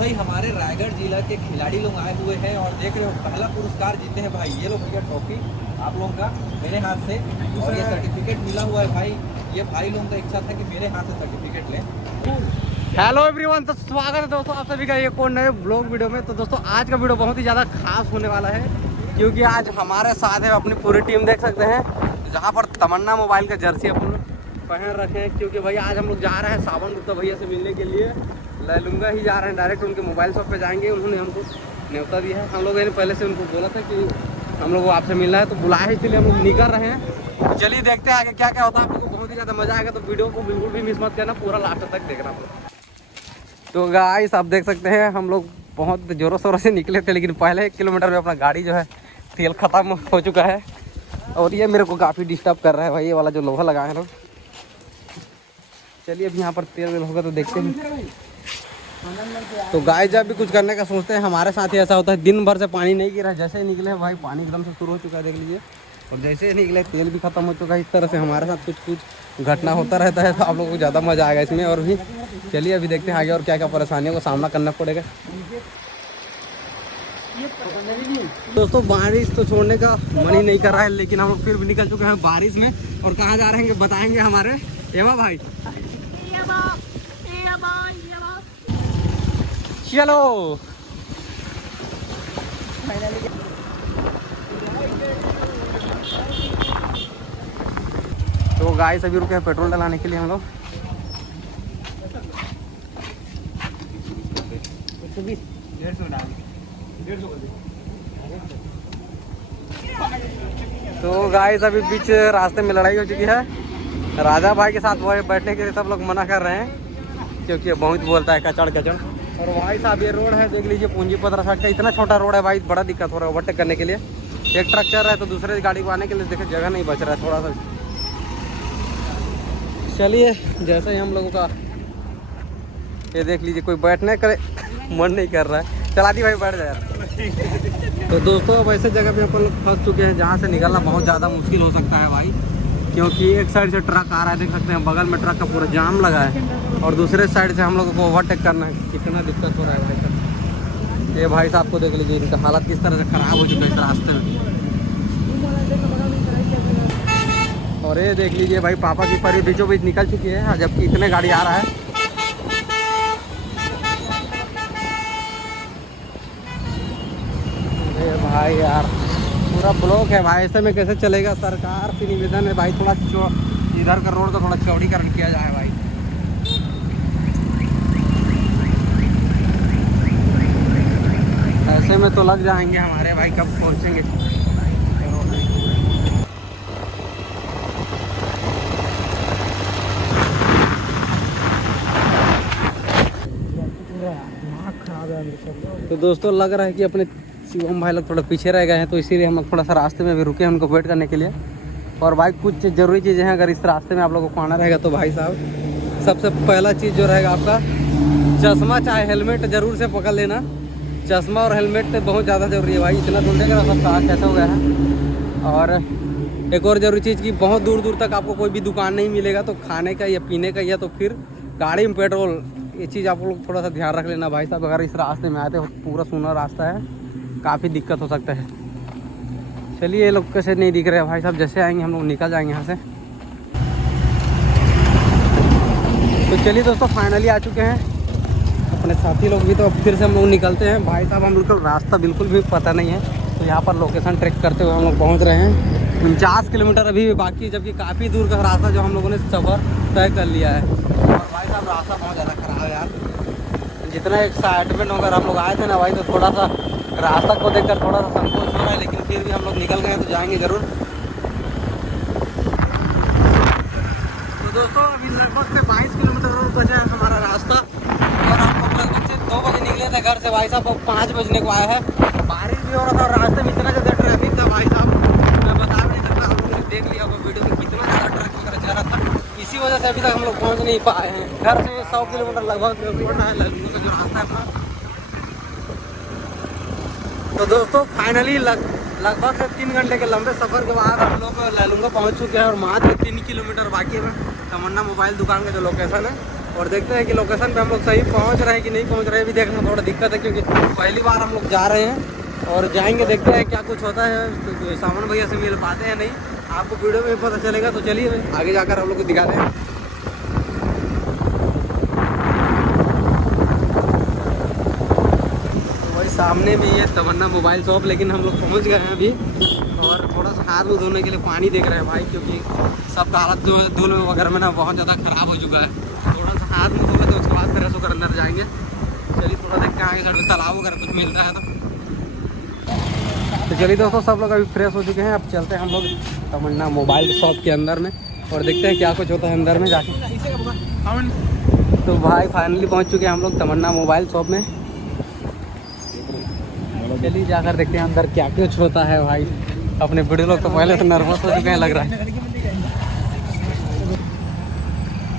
भाई हमारे रायगढ़ जिला के खिलाड़ी लोग आए हुए हैं और देख रहे हो पहला पुरस्कार जीते हैं भाई। ये लो भैया ट्रॉफी आप लोगों का मेरे हाथ से, और ये सर्टिफिकेट मिला हुआ है भाई। ये भाई लोगों का इच्छा था कि मेरे हाथ से सर्टिफिकेट लें। हेलो एवरीवन, तो स्वागत है दोस्तों आप सभी का एक और नए ब्लॉग वीडियो में। तो दोस्तों आज का वीडियो बहुत ही ज़्यादा खास होने वाला है, क्योंकि आज हमारे साथ है अपनी पूरी टीम। देख सकते हैं जहाँ पर तमन्ना मोबाइल का जर्सी अपन पहन रखे हैं, क्योंकि भैया आज हम लोग जा रहे हैं सावन गुप्ता भैया से मिलने के लिए। लैलूंगा ही जा रहे हैं, डायरेक्ट उनके मोबाइल शॉप पे जाएंगे। उन्होंने हमको न्योता दिया है, हम लोगों ने पहले से उनको बोला था कि हम लोग को आपसे मिलना है, तो बुलाया है, इसलिए हम लोग निकल रहे हैं। तो चलिए देखते हैं आगे क्या क्या होता है। आप लोग को बहुत ही ज़्यादा मजा आएगा, तो वीडियो को बिल्कुल भी मिस मत करना, पूरा लास्ट तक देखना। तो गाइस आप देख सकते हैं हम लोग बहुत ज़ोरों शोरों से निकले थे, लेकिन पहले 1 किलोमीटर में अपना गाड़ी जो है तेल ख़त्म हो चुका है। और ये मेरे को काफ़ी डिस्टर्ब कर रहा है भाई, ये वाला जो लोहा लगा है ना। चलिए अभी यहाँ पर तेल वेल होगा तो देखते हैं। तो गाइस जब भी कुछ करने का सोचते हैं हमारे साथ ही ऐसा होता है, दिन भर से पानी नहीं गिरा, जैसे ही निकले भाई पानी एकदम से शुरू हो चुका है, देख लीजिए। और जैसे ही निकले तेल भी ख़त्म हो चुका है। इस तरह से हमारे साथ कुछ घटना होता रहता है, तो आप लोगों को ज़्यादा मज़ा आएगा इसमें। और भी चलिए अभी देखते हैं आगे और क्या क्या परेशानियों का सामना करना पड़ेगा। दोस्तों बारिश तो छोड़ने का मन ही नहीं कर रहा है, लेकिन हम लोग फिर भी निकल चुके हैं बारिश में। और कहाँ जा रहे हैं बताएंगे हमारे एवा भाई। चलो तो गाइस अभी रुके हैं पेट्रोल डलाने के लिए हम लोग। तो गाइस अभी बीच रास्ते में लड़ाई हो चुकी है। राजा भाई के साथ वो बैठने के लिए सब लोग मना कर रहे हैं, क्योंकि बहुत बोलता है कचड़ कचड़। और भाई साहब ये रोड है देख लीजिए, पूंजीपत साइड का इतना छोटा रोड है भाई, बड़ा दिक्कत हो रहा है ओवरटेक करने के लिए। एक ट्रक चल रहा है तो दूसरे गाड़ी को आने के लिए देखे जगह नहीं बच रहा है थोड़ा सा। चलिए जैसे ही हम लोगों का ये देख लीजिए, कोई बैठने करे मन नहीं कर रहा है। चला दी भाई बैठ जाए यार। तो दोस्तों अब ऐसे जगह पे अपन लोग फंस चुके हैं जहाँ से निकलना बहुत ज़्यादा मुश्किल हो सकता है भाई, क्योंकि एक साइड से ट्रक आ रहा है, देख सकते हैं बगल में ट्रक का पूरा जाम लगा है, और दूसरे साइड से हम लोगों को ओवरटेक करना है। कितना दिक्कत हो रहा है भाई साहब। ये भाई साहब को देख लीजिए, इनका हालत किस तरह से ख़राब हो चुका है इस रास्ते में। और ये देख लीजिए भाई पापा की परी बीचों बीच निकल चुकी है, जबकि इतने गाड़ी आ रहा है। अरे भाई यार पूरा ब्लॉक है भाई, ऐसे में कैसे चलेगा। सरकार से निवेदन है भाई, थोड़ा इधर का रोड को थोड़ा चौड़ीकरण किया जाए भाई। ऐसे में तो लग जाएंगे हमारे भाई, कब पहुंचेंगे। तो दोस्तों लग रहा है कि अपने शिवम भाई लोग थोड़ा पीछे रह गए हैं, तो इसीलिए हम लोग थोड़ा सा रास्ते में भी रुके हैं उनको वेट करने के लिए। और भाई कुछ ज़रूरी चीज़ें हैं, अगर इस रास्ते में आप लोगों को आना रहेगा तो भाई साहब सबसे पहला चीज़ जो रहेगा आपका चश्मा चाहे हेलमेट ज़रूर से पकड़ लेना। चश्मा और हेलमेट बहुत ज़्यादा ज़रूरी है भाई, इतना ढूंढने का सब कहाँ कैसे हो गया है। और एक और ज़रूरी चीज़ की बहुत दूर दूर तक आपको कोई भी दुकान नहीं मिलेगा, तो खाने का या पीने का या तो फिर गाड़ी में पेट्रोल, ये चीज़ आप लोग थोड़ा सा ध्यान रख लेना भाई साहब। अगर इस रास्ते में आते हो पूरा सूना रास्ता है, काफ़ी दिक्कत हो सकता है। चलिए ये लोग कैसे नहीं दिख रहे हैं भाई साहब, जैसे आएंगे हम लोग निकल जाएंगे यहाँ से। तो चलिए दोस्तों फाइनली आ चुके हैं अपने साथी लोग भी, तो अब फिर से हम लोग निकलते हैं भाई साहब। हम बिल्कुल रास्ता बिल्कुल भी पता नहीं है, तो यहाँ पर लोकेशन ट्रैक करते हुए हम लोग पहुँच रहे हैं। 49 किलोमीटर अभी भी बाकी है, जबकि काफ़ी दूर का रास्ता जो हम लोगों ने सफ़र तय कर लिया है। और भाई साहब रास्ता बहुत ज़्यादा ख़राब है यार। जितना एक्साइटमेंट होकर हम लोग आए थे ना भाई, तो थोड़ा सा रास्ता को देखकर थोड़ा सा संकोच हो रहा है, लेकिन फिर भी हम लोग निकल गए तो जाएंगे ज़रूर। तो दोस्तों अभी लगभग से 22 किलोमीटर और बचा है हमारा रास्ता, और हम लोग लगभग से 2 बजे निकले थे घर से भाई साहब, अब 5 बजने को आया है। बारिश भी हो रहा था और रास्ते में इतना ज़्यादा ट्रैफिक था भाई साहब, मैं बता भी नहीं सकता। हम लोग ने देख लिया होगा वीडियो में कितना ज़्यादा ट्रैफिक वगैरह जा रहा था, इसी वजह से अभी तक हम लोग पहुँच नहीं पाए हैं। घर से 100 किलोमीटर लगभग पड़ रहा है लखनऊ का जो रास्ता है अपना। तो दोस्तों फाइनली लगभग से 3 घंटे के लंबे सफ़र के बाद हम लोग लैलूंगा पहुंच चुके हैं, और मात्र 3 किलोमीटर बाकी है तमन्ना मोबाइल दुकान का जो लोकेशन है। और देखते हैं कि लोकेशन पे हम लोग सही पहुंच रहे हैं कि नहीं पहुंच रहे हैं। अभी देखना थोड़ा दिक्कत है क्योंकि पहली बार हम लोग जा रहे हैं और जाएंगे, देखते हैं क्या कुछ होता है। तो सामान भैया से मिल पाते हैं नहीं, आपको वीडियो में पता चलेगा। तो चलिए आगे जाकर हम लोग को दिखाते हैं। तो वही सामने में ये तमन्ना मोबाइल शॉप, लेकिन हम लोग पहुँच गए हैं अभी। और थोड़ा सा हाथ मुँह धोने के लिए पानी देख रहे हैं भाई, क्योंकि सबका हालत जो है धूल वगैरह में ना बहुत ज़्यादा ख़राब हो चुका है। थोड़ा सा हाथ मुँह धोगे तो उसके बाद फ्रेश होकर अंदर जाएंगे। चलिए थोड़ा देखते हैं आगे साइड में तालाब वगैरह कुछ मिल रहा है तो चलिए दोस्तों, सब लोग अभी फ्रेश हो चुके हैं। अब चलते हैं हम लोग तमन्ना मोबाइल शॉप के अंदर में और देखते हैं क्या कुछ होता है अंदर में जाके। तो भाई फाइनली पहुँच चुके हैं हम लोग तमन्ना मोबाइल शॉप में। चलिए जाकर देखते हैं अंदर क्या कुछ होता है भाई। अपने बड़े लोग तो पहले से नर्वस हो चुके हैं लग रहा है।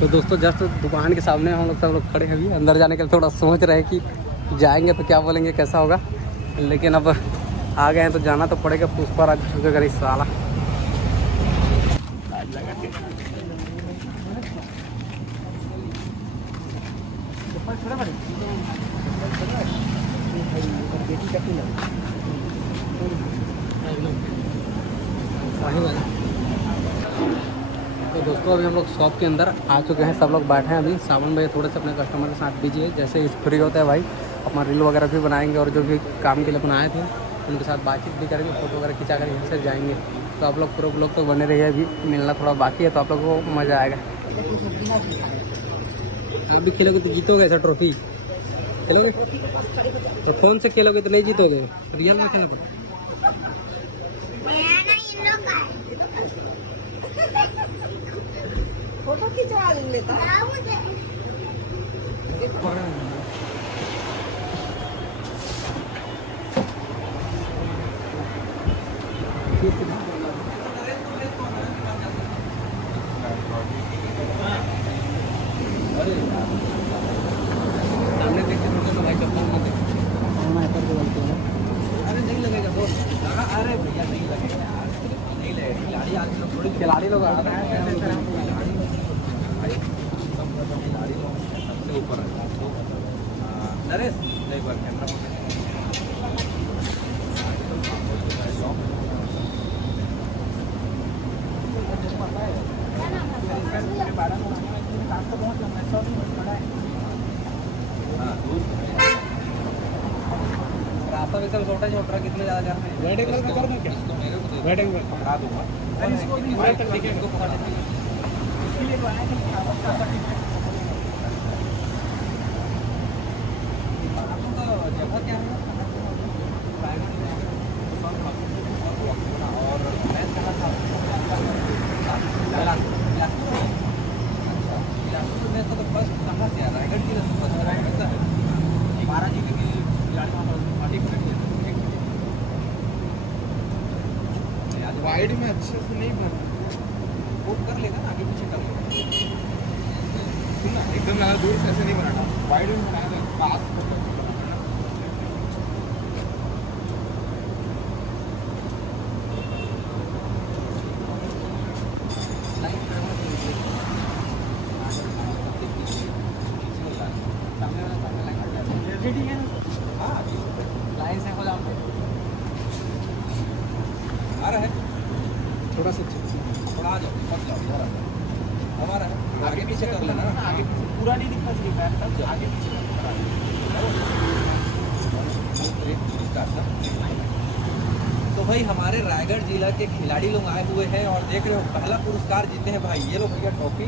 तो दोस्तों जस्ट दुकान के सामने हम लोग सब लोग खड़े हैं अभी। अंदर जाने के लिए थोड़ा सोच रहे हैं कि जाएंगे तो क्या बोलेंगे, कैसा होगा, लेकिन अब आ गए हैं तो जाना तो पड़ेगा। पुष्पराज झुकेगा इस साला। तो दोस्तों अभी हम लोग शॉप के अंदर आ चुके हैं, सब लोग बैठे हैं अभी। सावन भैया थोड़े से अपने कस्टमर के साथ बिजी है, जैसे फ्री होता है भाई अपना रील वगैरह भी बनाएंगे और जो भी काम के लिए बनाए थे उनके साथ बातचीत भी करेंगे, फोटो वगैरह खिंचा कर यहाँ से जाएंगे। तो आप लोग पूरे लोग तो बने रहिए, अभी मिलना थोड़ा बाकी है तो आप लोग को मज़ा आएगा। अभी खेलोगे तो जीतोगे ऐसा ट्रॉफी खेलोगे तो फोन से खेलोगे तो नहीं जीतोगे, रियल में खेलोगे। फोटो खिंचवा लेता सामने देखते तो भाई चप्पल में अरे नहीं लगेगा दोस्त, अरे भैया नहीं लगेगा यार, नहीं लगेगा। खिलाड़ी आदमी लोग थोड़ी खिलाड़ी लोग आ रहे हैं, खिलाड़ी लोग सबसे ऊपर रहता है। तो नरेश एक बार कैमरा रास्ता वैसे छोटा छोटा कितने ज़्यादा जा रहे हैं। रेड एंगल में कर दूँ क्या? मेरे को रेड एंगल पकड़ा दूँगा। इसको पकड़ जगह क्या है और मैं कहा था में तो फर्स्ट कहाँ से रायगढ़ की रायगढ़ से है 12 जी की वाइड में अच्छे से नहीं भर वो कर लेगा ना, आगे पीछे कर लेगा। सुनना एकदम ज़्यादा दूर से ऐसे नहीं बनाना, वाइड में बनाया था पास। लाइन से हो जाओ आ रहा है थोड़ा सा थोड़ा आ जाओ, फंस जाओ इधर आ जाओ। हमारा है आगे पीछे कर लेना ना, आगे पीछे पूरा नहीं दिखना चाहिए बैक तक, आगे पीछे तो भाई हमारे रायगढ़ जिला के खिलाड़ी लोग आए हुए हैं और देख रहे हो पहला पुरस्कार जीते हैं भाई। ये लो भैया ट्रॉफी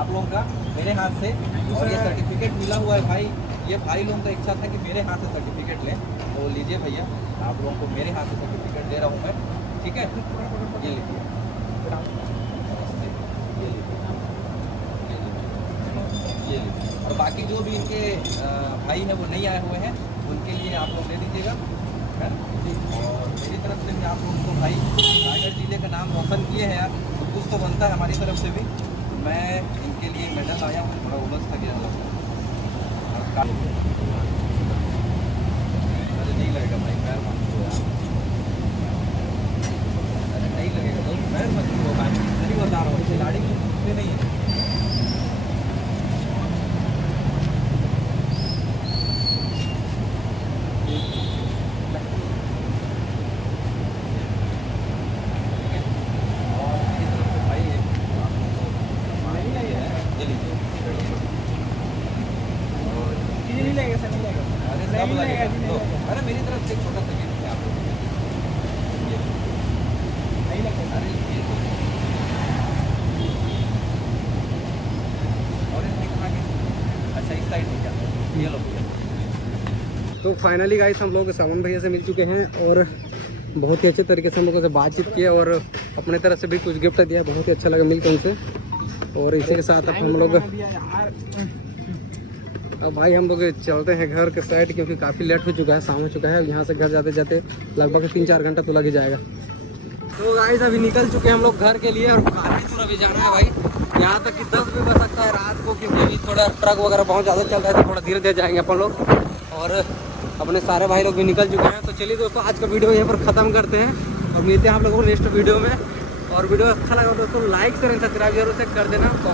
आप लोगों का मेरे हाथ से, और ये सर्टिफिकेट मिला हुआ है भाई। ये भाई लोगों का इच्छा था कि मेरे हाथ से सर्टिफिकेट लें, तो लीजिए भैया आप लोगों को मेरे हाथ से सर्टिफिकेट दे रहा हूँ मैं, ठीक है। ये लीजिए, ये लीजिए। और बाकी जो भी इनके भाई हैं वो नहीं आए हुए हैं उनके लिए आप लोग दे दीजिएगा, है ना। और मेरी तरफ से भी आप लोगों को भाई रायगढ़ जिले का नाम रोशन किए हैं यार, तो कुछ तो बनता है हमारी तरफ से भी। मैं इनके लिए मेडल आया हूँ, थोड़ा उलझ था गया अरे नहीं लगेगा भाई, पैर मत छुओ यार, अरे नहीं लगेगा भाई, पैर मत छुओ भाई, नहीं बता रहा हूँ, खिलाड़ी पे नहीं है। सब लगेगा। तो अरे मेरी तरफ से एक छोटा सा गिफ्ट है आपको। ये। अरे ये तो। और इसमें कहाँ गए? अच्छा इस साइड में क्या? ये लो। तो फाइनली गाइस हम लोग सावन भैया से मिल चुके हैं और बहुत ही अच्छे तरीके से हम लोगों से बातचीत की और अपने तरफ से भी कुछ गिफ्ट दिया, बहुत ही अच्छा लगा मिलकर उनसे। और इसी के साथ अब हम लोग अब भाई हम लोग चलते हैं घर के साइड, क्योंकि काफ़ी लेट हो चुका है, शाम हो चुका है। यहाँ से घर जाते जाते लगभग 3-4 घंटा तो लग ही जाएगा। तो गाइस अभी निकल चुके हैं हम लोग घर के लिए और काफ़ी दूर अभी जाना है भाई, यहाँ तक कि 10 भी बज सकता है रात को, क्योंकि अभी थोड़ा ट्रक वगैरह बहुत ज़्यादा चल रहा है, तो थोड़ा धीरे धीरे जाएंगे अपन लोग। और अपने सारे भाई लोग भी निकल चुके हैं। तो चलिए दोस्तों आज का वीडियो यहाँ पर ख़त्म करते हैं और मिलते हैं आप लोगों को नेक्स्ट वीडियो में। और वीडियो अच्छा लगा दोस्तों लाइक करें, सब्सक्राइब जरूर से कर देना। तो